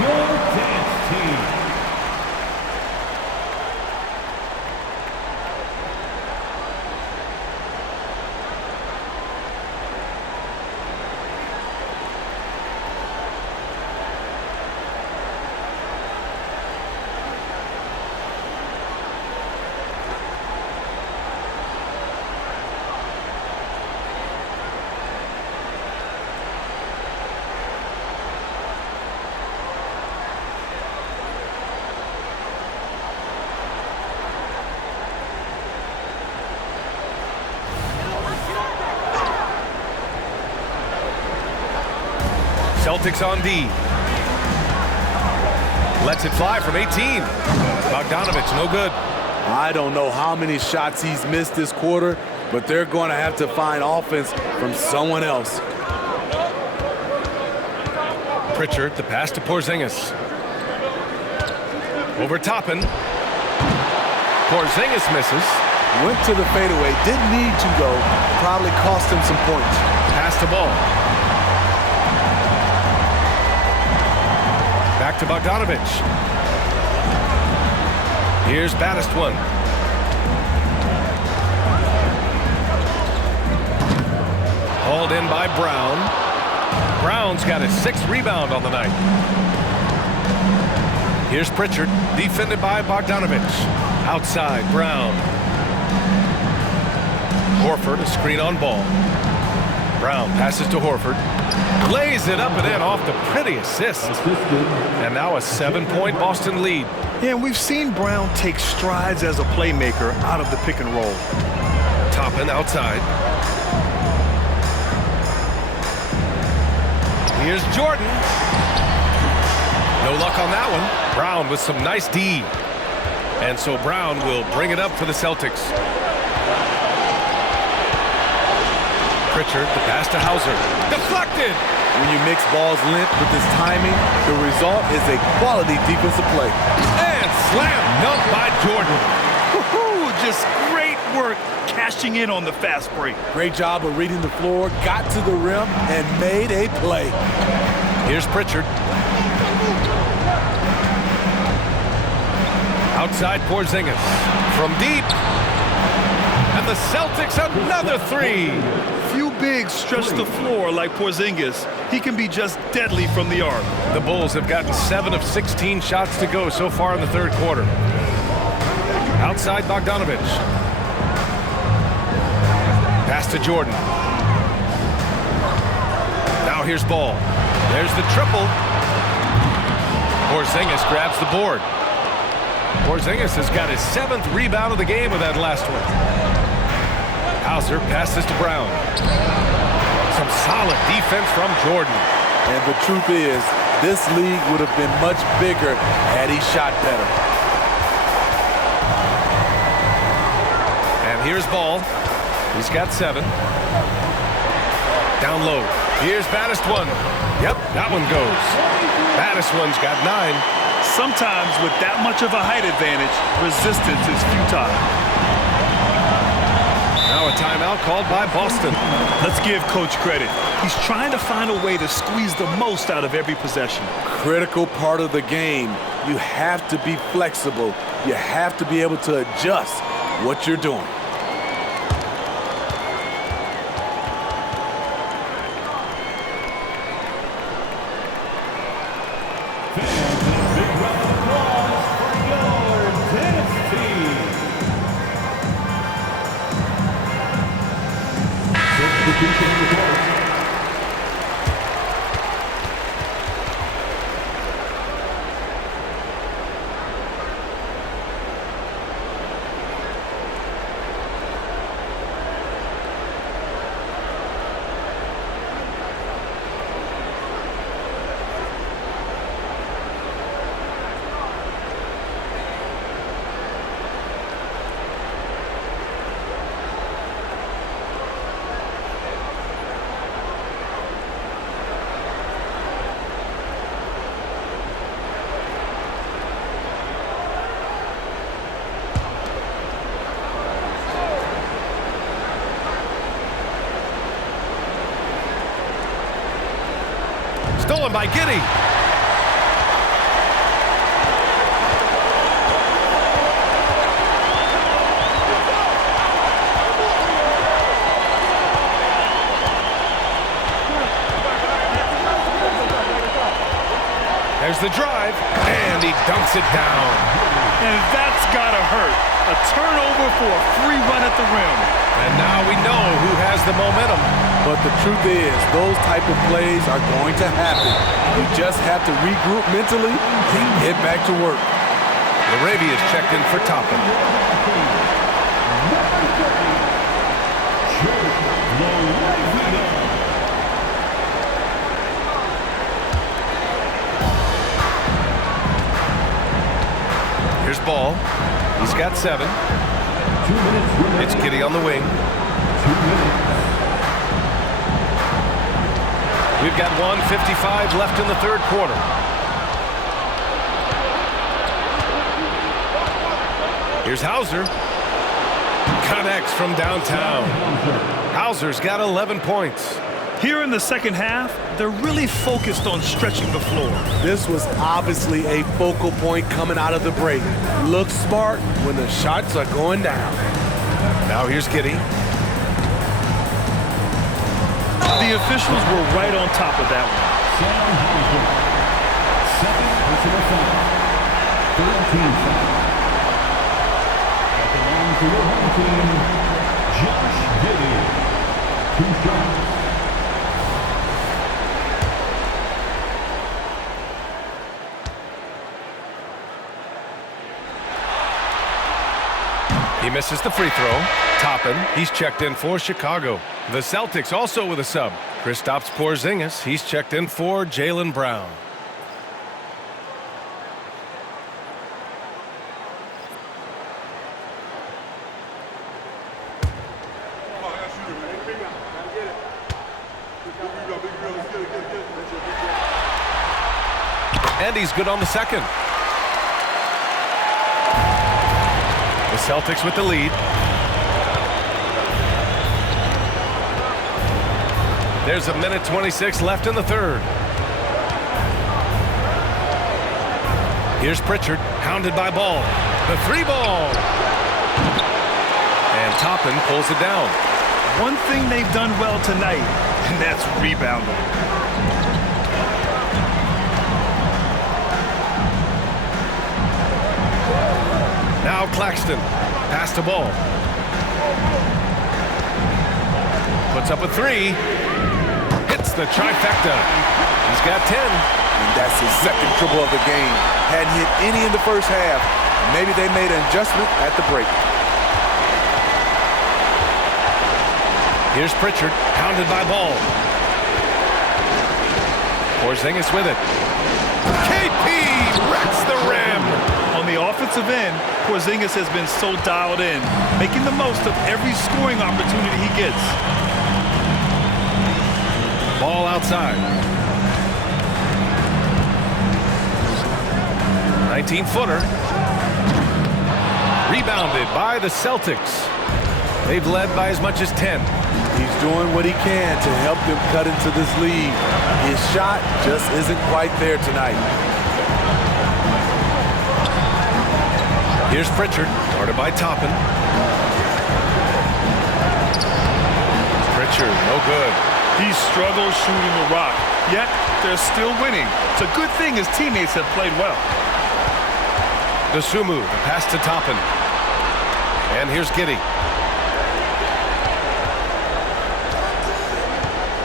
your dance team. Celtics on D. Lets it fly from 18. Bogdanovich, no good. I don't know how many shots he's missed this quarter, but they're going to have to find offense from someone else. Pritchard, the pass to Porzingis. Over Toppin. Porzingis misses. Went to the fadeaway, didn't need to though. Probably cost him some points. Pass the ball. Back to Bogdanovich. Here's Batistone. Hauled in by Brown. Brown's got his 6th rebound on the night. Here's Pritchard, defended by Bogdanovich. Outside, Brown. Horford, a screen on ball. Brown passes to Horford. Lays it up and in off the pretty assist. And now a 7-point Boston lead. Yeah, and we've seen Brown take strides as a playmaker out of the pick and roll. Toppin outside. Here's Jordan. No luck on that one. Brown with some nice D. And so Brown will bring it up for the Celtics. Pritchard, the pass to Hauser. Deflected! When you mix balls length with this timing, the result is a quality defensive play. And slam dunk by Jordan. Woohoo! Just great work cashing in on the fast break. Great job of reading the floor, got to the rim, and made a play. Here's Pritchard. Outside Porzingis. From deep. And the Celtics another 3. Few bigs stretch the floor like Porzingis. He can be just deadly from the arc. The Bulls have gotten 7 of 16 shots to go so far in the third quarter. Outside Bogdanovich. Pass to Jordan. Now here's Ball. There's the triple. Porzingis grabs the board. Porzingis has got his 7th rebound of the game with that last one. Hauser passes to Brown. Some solid defense from Jordan. And the truth is, this league would have been much bigger had he shot better. And here's Ball. He's got 7. Down low. Here's Batistone. Yep, that one goes. Batistone's got 9. Sometimes with that much of a height advantage, resistance is futile. Now a timeout called by Boston. Let's give Coach credit. He's trying to find a way to squeeze the most out of every possession. Critical part of the game. You have to be flexible. You have to be able to adjust what you're doing. Stolen by Giddey. There's the drive, and he dunks it down. And that's gotta hurt. A turnover for a free run at the rim. And now we know who has the momentum. But the truth is, those type of plays are going to happen. You just have to regroup mentally and get back to work. Laravia's checked in for Toppin. Here's Ball. He's got 7. It's Giddey on the wing. We've got 1:55 left in the third quarter. Here's Hauser. Connects from downtown. Hauser's got 11 points. Here in the second half, they're really focused on stretching the floor. This was obviously a focal point coming out of the break. Look smart when the shots are going down. Now here's Giddey. The officials were right on top of that one. Second personal foul. 13 foul. At the line for your home team, Josh Giddey. 2 shots. He misses the free throw. Toppin, he's checked in for Chicago. The Celtics also with a sub. Kristaps Porzingis, he's checked in for Jaylen Brown. And he's good on the second. The Celtics with the lead. There's 1:26 left in the third. Here's Pritchard, hounded by Ball. The 3-ball. And Toppin pulls it down. One thing they've done well tonight, and that's rebounding. Now Claxton, pass to Ball. Puts up a 3. Hits the trifecta. He's got 10. And that's his second triple of the game. Hadn't hit any in the first half. Maybe they made an adjustment at the break. Here's Pritchard, hounded by Ball. Porzingis with it. KP wrecks the rim. On the offensive end, Porzingis has been so dialed in, making the most of every scoring opportunity he gets. Ball outside. 19-footer. Rebounded by the Celtics. They've led by as much as 10. He's doing what he can to help them cut into this lead. His shot just isn't quite there tonight. Here's Pritchard, guarded by Toppin. Pritchard, no good. He struggles shooting the rock, yet they're still winning. It's a good thing his teammates have played well. Dosunmu, pass to Toppin. And here's Giddey.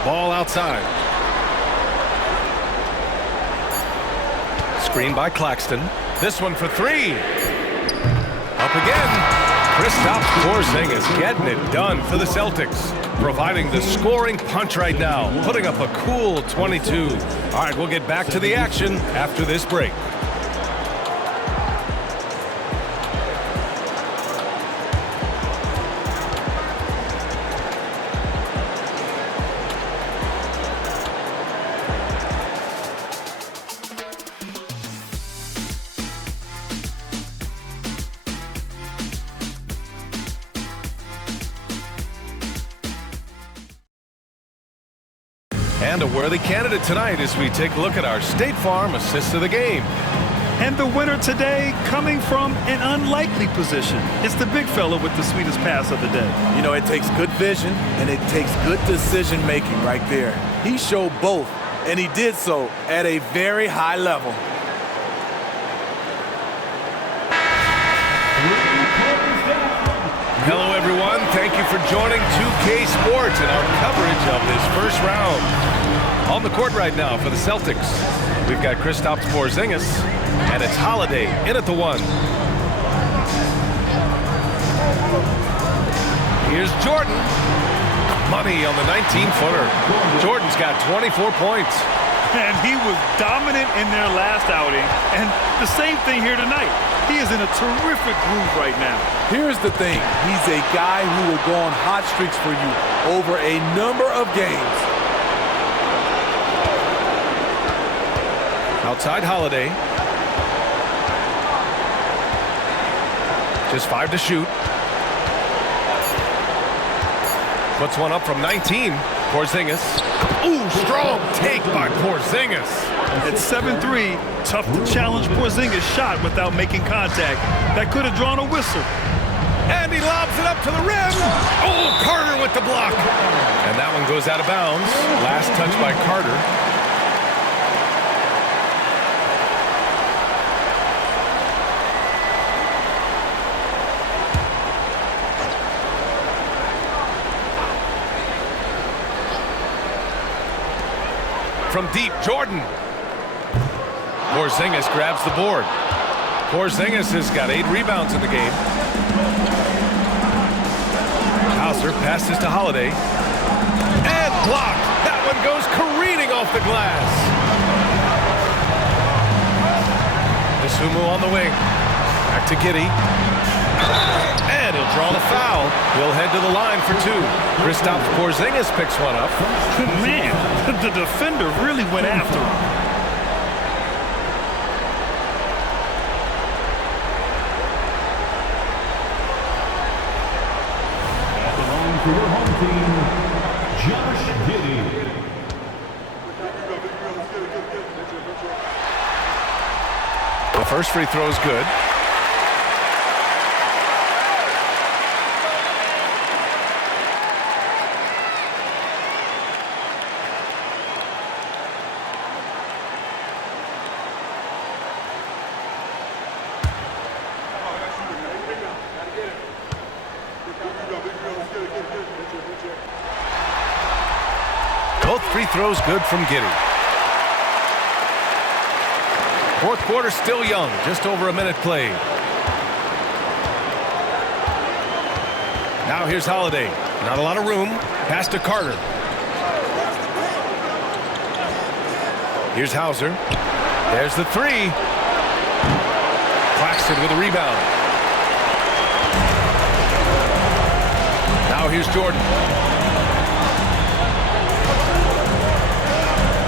Ball outside. Screen by Claxton. This one for 3. Up again. Kristaps Porzingis getting it done for the Celtics. Providing the scoring punch right now. Putting up a cool 22. All right, we'll get back to the action after this break. And a worthy candidate tonight as we take a look at our State Farm assist of the game. And the winner today coming from an unlikely position. It's the big fella with the sweetest pass of the day. You know, it takes good vision and it takes good decision making right there. He showed both, and he did so at a very high level. for joining 2K Sports and our coverage of this first round. On the court right now for the Celtics, we've got Kristaps Porzingis, and it's Holiday in at the 1. Here's Jordan. Money on the 19-footer. Jordan's got 24 points. And he was dominant in their last outing. And the same thing here tonight. He is in a terrific groove right now. Here's the thing. He's a guy who will go on hot streaks for you over a number of games. Outside Holiday. Just 5 to shoot. Puts one up from 19. Porzingis. Ooh, strong take by Porzingis. At 7'3", tough to challenge Porzingis' shot without making contact. That could have drawn a whistle. And he lobs it up to the rim. Oh, Carter with the block. And that one goes out of bounds. Last touch by Carter. From deep, Jordan. Porzingis grabs the board. Porzingis has got 8 rebounds in the game. Hauser passes to Holiday. And blocked. That one goes careening off the glass. Dosunmu on the wing. Back to Giddey. And he'll draw the foul. He'll head to the line for 2. Kristaps Porzingis picks one up. Man, the defender really went after him. At the line for your home team, Josh Giddey. The first free throw is good. Both free throws good from Giddey. Fourth quarter still young, just over a minute played. Now here's Holiday. Not a lot of room. Pass to Carter. Here's Hauser. There's the 3. Claxton with a rebound. Now here's Jordan.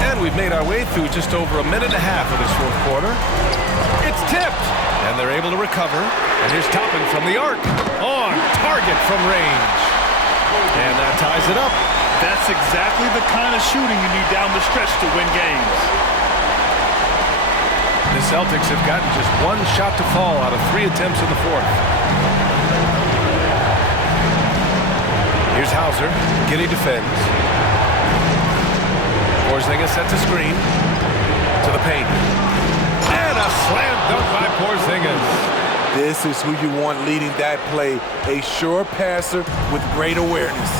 And we've made our way through just over a minute and a half of this fourth quarter. It's tipped. And they're able to recover. And here's Toppin from the arc. On target from range. And that ties it up. That's exactly the kind of shooting you need down the stretch to win games. The Celtics have gotten just 1 shot to fall out of 3 attempts in the fourth. Here's Hauser. Giddey defends. Porzingis sets a screen to the paint. And a slam dunk by Porzingis. This is who you want leading that play. A sure passer with great awareness.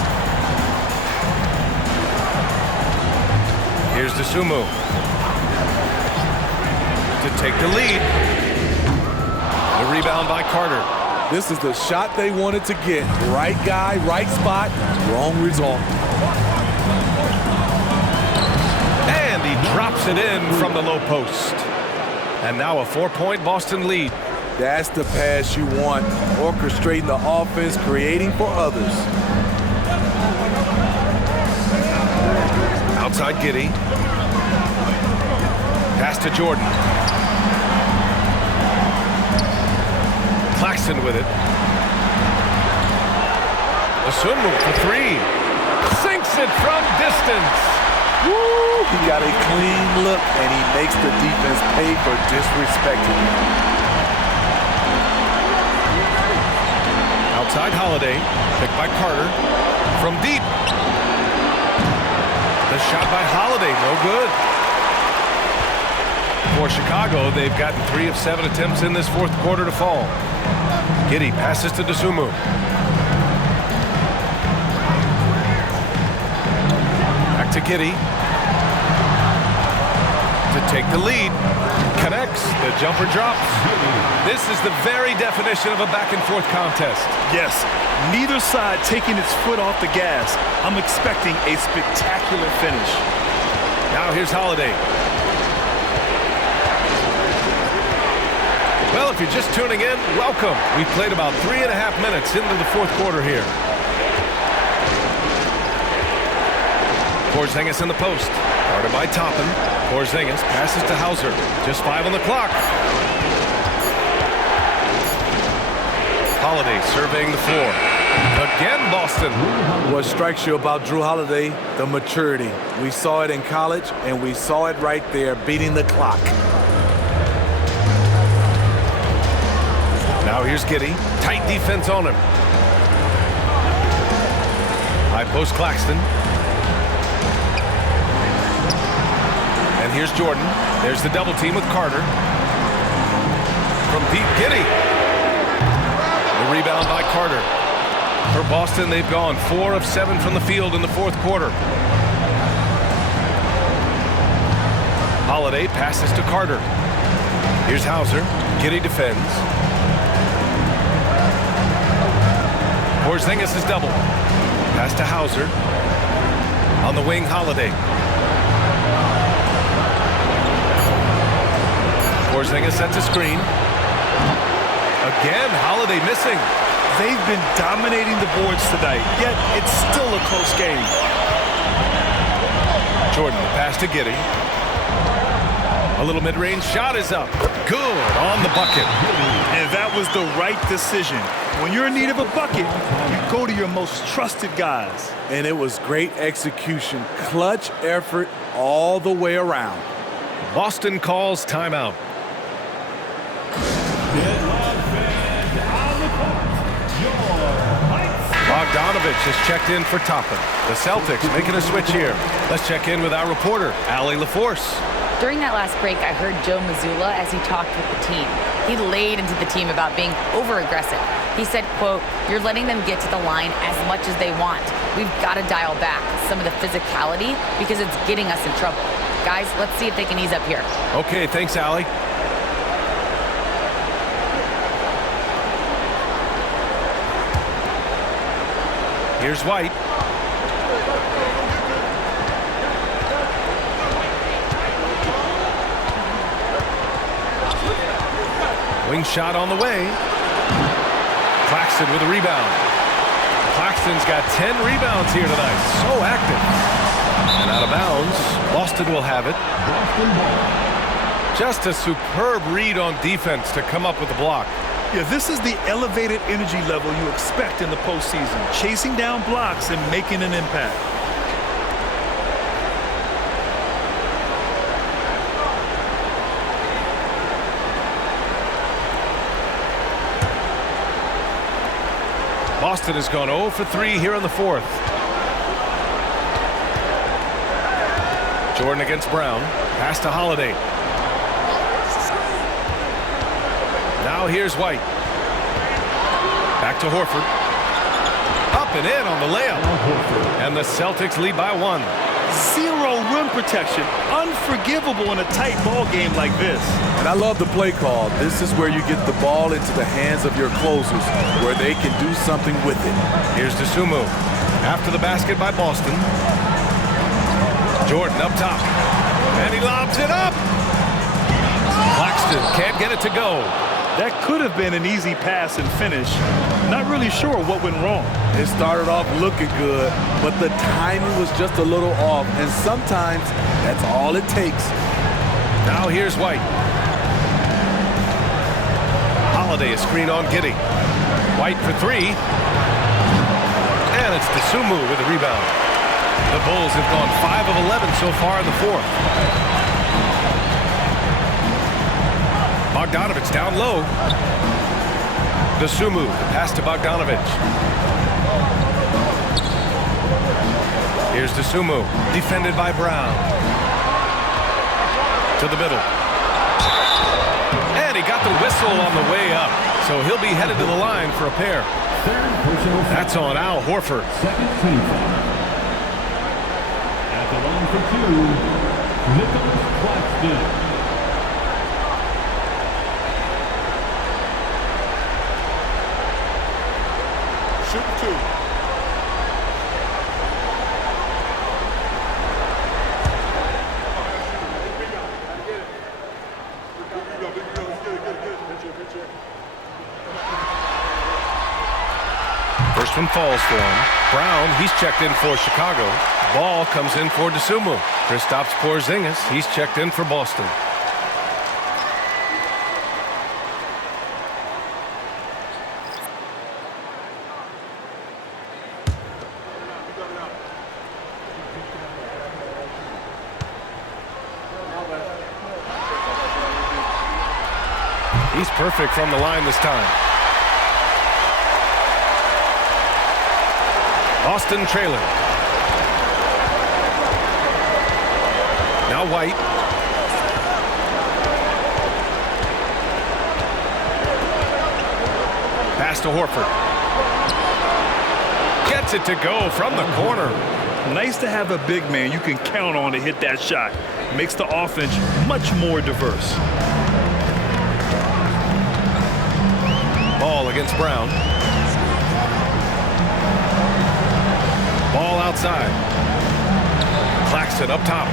Here's Dosunmu to take the lead. The rebound by Carter. This is the shot they wanted to get. Right guy, right spot, wrong result. And he drops it in from the low post. And now a 4-point Boston lead. That's the pass you want. Orchestrating the offense, creating for others. Outside Giddey. Pass to Jordan. Claxton with it. Dosunmu for 3. Sinks it from distance. Woo! He got a clean look, and he makes the defense pay for disrespecting him. Outside Holiday. Picked by Carter. From deep. The shot by Holiday, no good. For Chicago, they've gotten 3 of 7 attempts in this fourth quarter to fall. Giddey passes to Dosunmu. Giddey to take the lead. Connects. The jumper drops. This is the very definition of a back-and-forth contest. Yes, neither side taking its foot off the gas. I'm expecting a spectacular finish. Now here's Holiday. Well, if you're just tuning in, welcome. We've played about 3.5 minutes into the fourth quarter here. Porzingis in the post. Guarded by Toppin. Porzingis passes to Hauser. Just 5 on the clock. Holiday surveying the floor. Again, Boston. What strikes you about Drew Holiday? The maturity. We saw it in college, and we saw it right there, beating the clock. Now here's Giddey. Tight defense on him. High post Claxton. And here's Jordan. There's the double team with Carter. From deep, Giddey. The rebound by Carter. For Boston, they've gone 4 of 7 from the field in the fourth quarter. Holiday passes to Carter. Here's Hauser. Giddey defends. Porzingis is double. Pass to Hauser. On the wing, Holiday. Porzingis sets a screen. Again, Holiday missing. They've been dominating the boards tonight, yet it's still a close game. Jordan, the pass to Giddey. A little mid-range shot is up. Good on the bucket. And that was the right decision. When you're in need of a bucket, you go to your most trusted guys. And it was great execution. Clutch effort all the way around. Boston calls timeout. Bogdanovich has checked in for Toppin. The Celtics making a switch here. Let's check in with our reporter, Allie LaForce. During that last break, I heard Joe Mazzulla as he talked with the team. He laid into the team about being over-aggressive. He said, quote, "You're letting them get to the line as much as they want. We've got to dial back some of the physicality because it's getting us in trouble. Guys, let's see if they can ease up here." Okay, thanks, Allie. Here's White. Wing shot on the way. Claxton with a rebound. Claxton's got 10 rebounds here tonight. So active. And out of bounds. Boston will have it. Just a superb read on defense to come up with the block. Yeah, this is the elevated energy level you expect in the postseason. Chasing down blocks and making an impact. Boston has gone 0 for 3 here in the fourth. Jordan against Brown. Pass to Holiday. Now here's White. Back to Horford. Up and in on the layup. And the Celtics lead by 1. Zero rim protection. Unforgivable in a tight ball game like this. And I love the play call. This is where you get the ball into the hands of your closers, where they can do something with it. Here's DeSumo. After the basket by Boston. Jordan up top. And he lobs it up. Claxton can't get it to go. That could have been an easy pass and finish. Not really sure what went wrong. It started off looking good, but the timing was just a little off, and sometimes that's all it takes. Now here's White. Holiday a screen on Giddey. White for 3. And it's DeSumo with the rebound. The Bulls have gone 5 of 11 so far in the fourth. Bogdanovich down low. DeSumo, pass to Bogdanovich. Here's DeSumo, defended by Brown. To the middle. And he got the whistle on the way up. So he'll be headed to the line for a pair. That's on Al Horford. Second team foul. At the line for 2, Nicholas Claxton. Shoot 2. First one falls for him. Brown, he's checked in for Chicago. Ball comes in for DeSumo. Kristaps Porzingis, he's checked in for Boston. He's perfect from the line this time. Boston trailing. Now White. Pass to Horford. Gets it to go from the corner. Nice to have a big man you can count on to hit that shot. Makes the offense much more diverse. Ball against Brown. Ball outside. Claxton up top.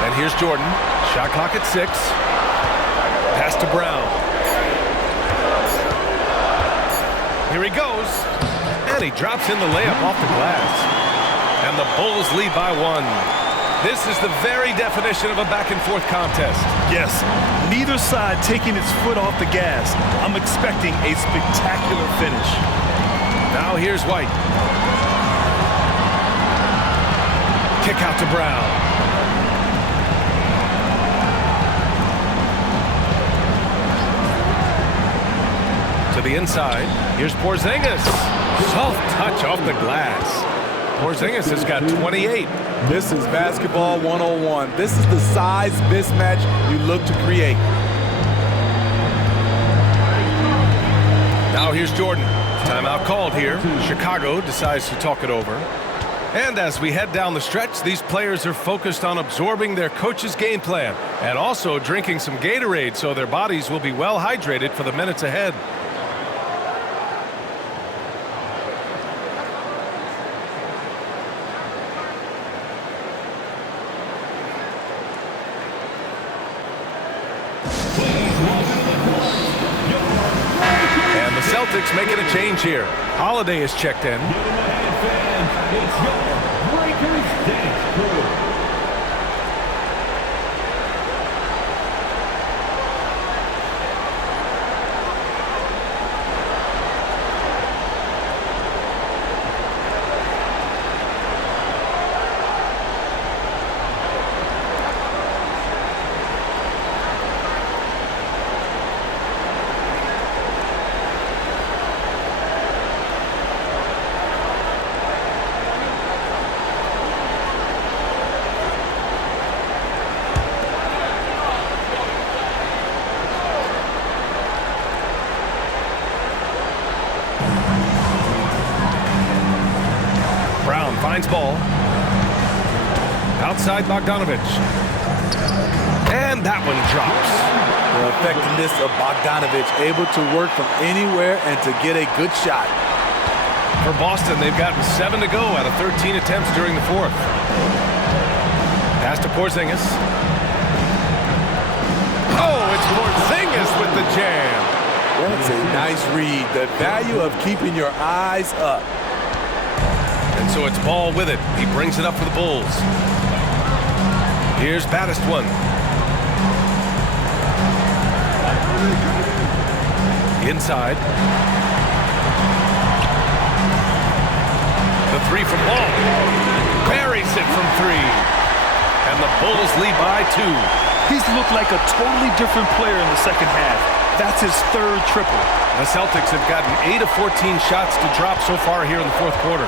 And here's Jordan. Shot clock at 6. Pass to Brown. Here he goes. And he drops in the layup off the glass. And the Bulls lead by 1. This is the very definition of a back-and-forth contest. Yes, neither side taking its foot off the gas. I'm expecting a spectacular finish. Now here's White. Kick out to Brown. To the inside. Here's Porzingis. Soft touch off the glass. Porzingis has got 28. This is basketball 101. This is the size mismatch you look to create. Now here's Jordan. Timeout called here. Chicago decides to talk it over. And as we head down the stretch, these players are focused on absorbing their coach's game plan and also drinking some Gatorade so their bodies will be well hydrated for the minutes ahead. And the Celtics making a change here. Holiday is checked in. It's your Breakers Dance Crew. Finds ball. Outside Bogdanovich. And that one drops. The effectiveness of Bogdanovich, able to work from anywhere and to get a good shot. For Boston, they've gotten 7 to go out of 13 attempts during the fourth. Pass to Porzingis. Oh, it's Porzingis with the jam. That's a nice read. The value of keeping your eyes up. And so it's Ball with it. He brings it up for the Bulls. Here's Baddest one. Inside. The three from Ball. Buries it from 3. And the Bulls lead by 2. He's looked like a totally different player in the second half. That's his 3rd triple. The Celtics have gotten 8 of 14 shots to drop so far here in the fourth quarter.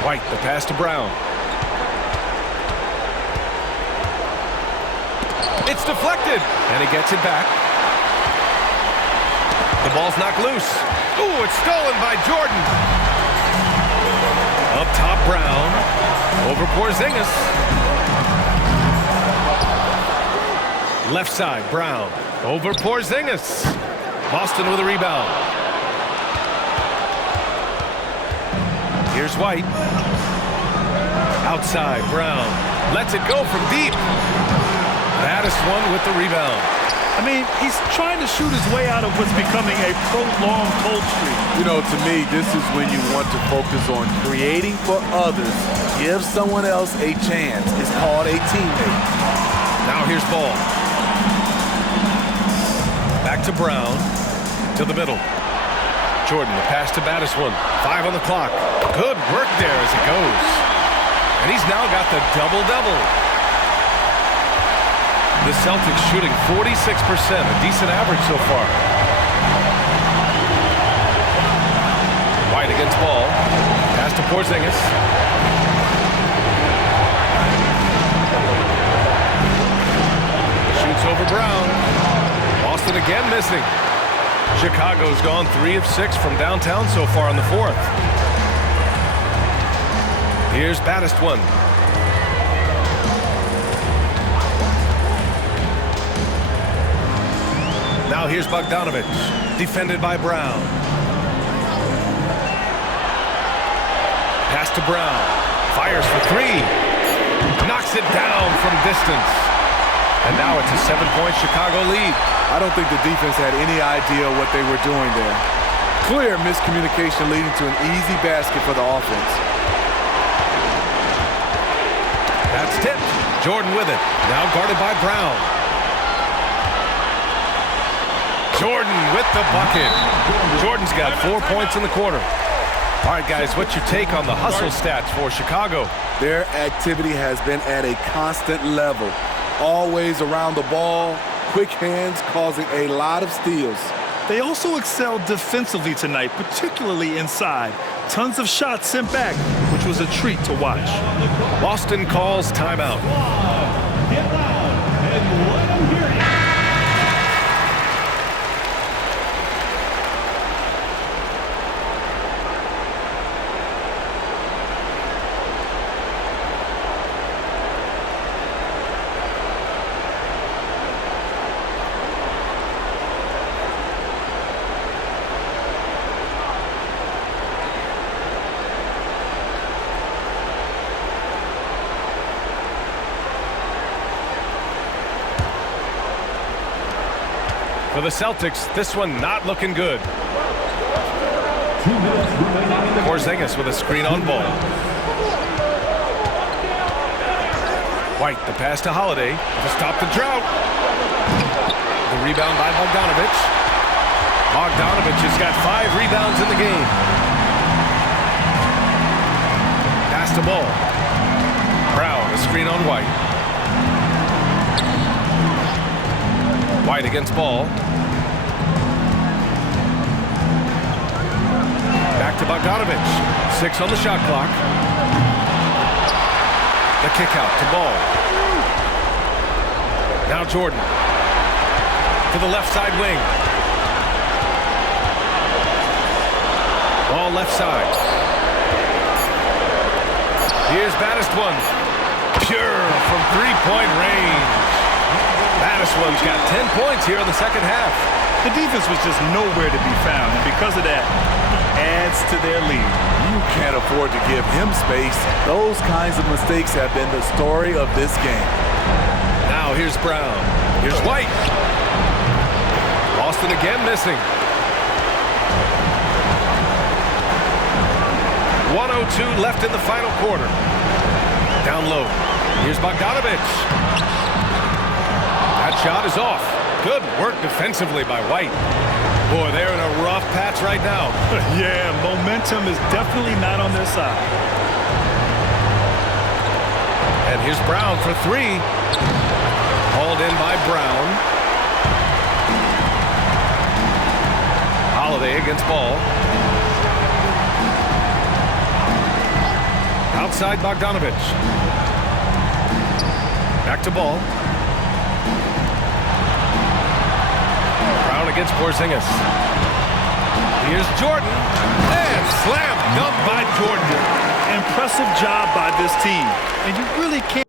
White, the pass to Brown. It's deflected, and he gets it back. The ball's knocked loose. Ooh, it's stolen by Jordan. Up top, Brown. Over Porzingis. Left side, Brown. Over Porzingis. Boston with a rebound. Here's White. Outside, Brown. Lets it go from deep. Madison with the rebound. I mean, he's trying to shoot his way out of what's becoming a prolonged cold streak. You know, to me, this is when you want to focus on creating for others. Give someone else a chance. It's called a teammate. Now here's Ball. Back to Brown. To the middle. Jordan, the pass to Madison. 5 on the clock. Good work there as it goes. And he's now got the double-double. The Celtics shooting 46%, a decent average so far. White against Ball. Pass to Porzingis. Shoots over Brown. Boston again missing. Chicago's gone 3 of 6 from downtown so far in the fourth. Here's Madison. Now here's Bogdanovich, defended by Brown. Pass to Brown, fires for 3, knocks it down from distance. And now it's a 7-point Chicago lead. I don't think the defense had any idea what they were doing there. Clear miscommunication leading to an easy basket for the offense. That's tipped. Jordan with it, now guarded by Brown. Jordan with the bucket. Jordan's got 4 points in the quarter. All right, guys, what's your take on the hustle stats for Chicago? Their activity has been at a constant level. Always around the ball, quick hands causing a lot of steals. They also excelled defensively tonight, particularly inside. Tons of shots sent back, which was a treat to watch. Boston calls timeout. Get loud and let them hear you. For the Celtics, this one not looking good. 2 minutes remaining in the Porzingis with a screen on Ball. White, the pass to Holiday to stop the drought. The rebound by Bogdanovich. Bogdanovich has got 5 rebounds in the game. Pass to Ball. Brown, a screen on White. White against Ball. Back to Bogdanovich. 6 on the shot clock. The kick out to Ball. Now Jordan. To the left side wing. Ball left side. Here's Madison. Pure from 3-point range. Madison's got 10 points here in the second half. The defense was just nowhere to be found, and because of that, adds to their lead. You can't afford to give him space. Those kinds of mistakes have been the story of this game. Now here's Brown. Here's White. Boston again missing. 1:02 left in the final quarter. Down low. Here's Bogdanovich. That shot is off. Good work defensively by White. Boy, they're in a rough patch right now. Yeah, momentum is definitely not on their side. And here's Brown for 3. Hauled in by Brown. Holiday against Ball. Outside Bogdanovich. Back to Ball. Brown against Porzingis. Here's Jordan. And slam dunk by Jordan. Impressive job by this team. And you really can't.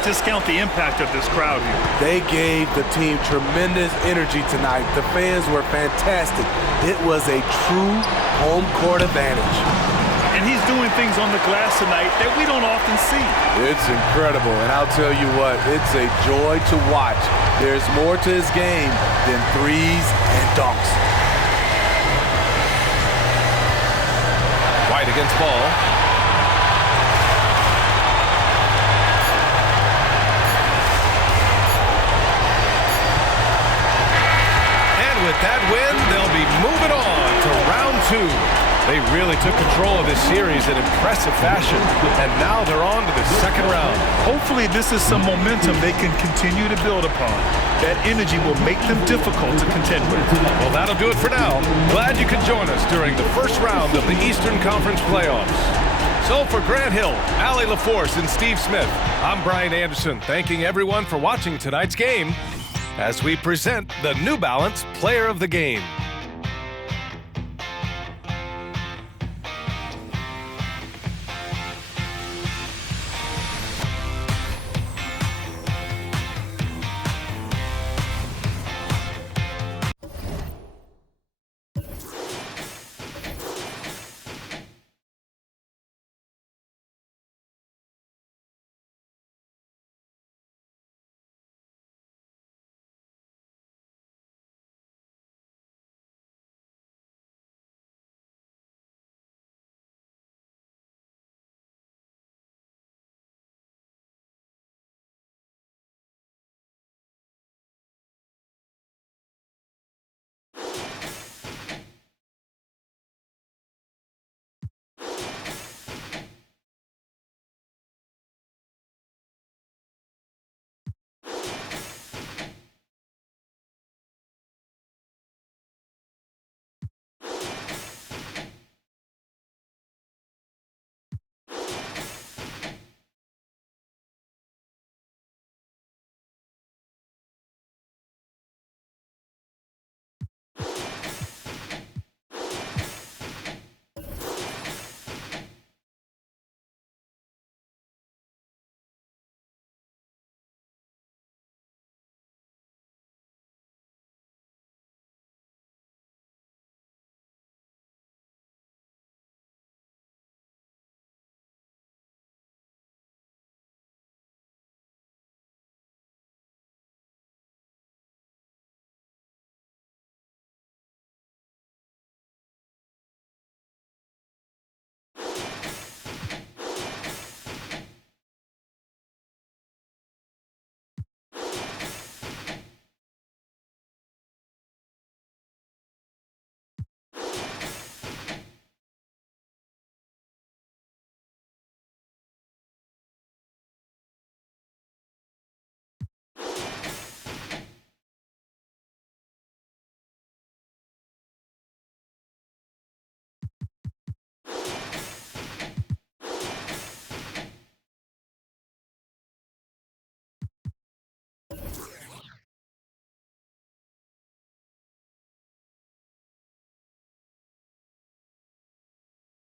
Discount the impact of this crowd here. They gave the team tremendous energy tonight. The fans were fantastic. It was a true home court advantage. And he's doing things on the glass tonight that we don't often see. It's incredible, and I'll tell you what, it's a joy to watch. There's more to his game than threes and dunks. White against Ball. With that win, they'll be moving on to round 2. They really took control of this series in impressive fashion, and now they're on to the second round. Hopefully this is some momentum they can continue to build upon. That energy will make them difficult to contend with. Well, that'll do it for now. Glad you could join us during the first round of the Eastern Conference playoffs. So for Grant Hill, Allie LaForce, and Steve Smith, I'm Brian Anderson, thanking everyone for watching tonight's game as we present the New Balance Player of the Game.